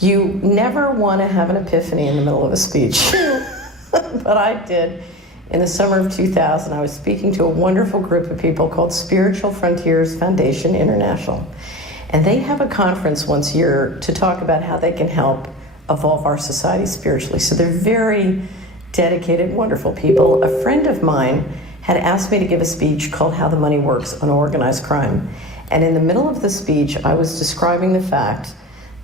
You never want to have an epiphany in the middle of a speech, but I did. In the summer of 2000, I was speaking to a wonderful group of people called Spiritual Frontiers Foundation International. And they have a conference once a year to talk about how they can help evolve our society spiritually. So they're very dedicated, wonderful people. A friend of mine had asked me to give a speech called How the Money Works on Organized Crime. And in the middle of the speech, I was describing the fact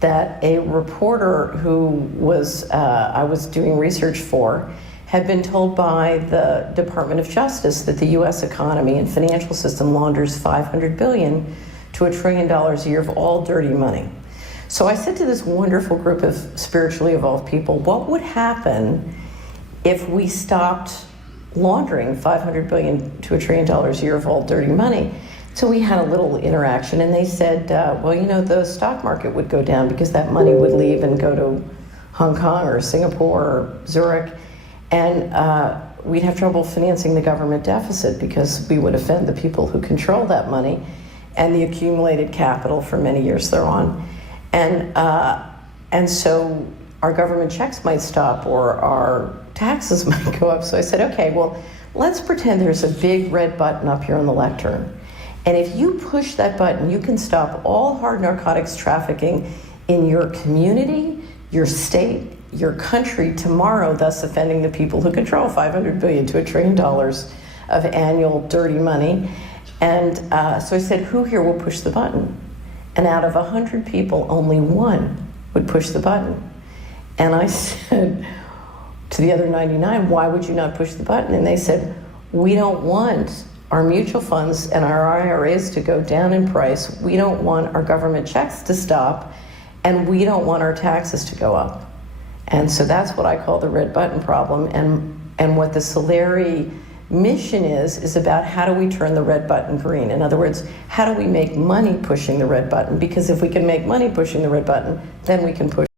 that a reporter who was I was doing research for had been told by the Department of Justice that the U.S. economy and financial system launders $500 billion to $1 trillion a year of all dirty money. So I said to this wonderful group of spiritually evolved people, what would happen if we stopped laundering $500 billion to $1 trillion a year of all dirty money? So we had a little interaction, and they said, well, you know, the stock market would go down because that money would leave and go to Hong Kong or Singapore or Zurich, and we'd have trouble financing the government deficit because we would offend the people who control that money and the accumulated capital for many years thereon. And so our government checks might stop or our taxes might go up. So I said, okay, well, let's pretend there's a big red button up here on the lectern. And if you push that button, you can stop all hard narcotics trafficking in your community, your state, your country tomorrow, thus offending the people who control $500 billion to $1 trillion of annual dirty money. And so I said, who here will push the button? And out of 100 people, only one would push the button. And I said to the other 99, why would you not push the button? And they said, we don't want our mutual funds and our IRAs to go down in price. We don't want our government checks to stop, and we don't want our taxes to go up. And so that's what I call the red button problem. And what the Solari mission is about how do we turn the red button green? In other words, how do we make money pushing the red button? Because if we can make money pushing the red button, then we can push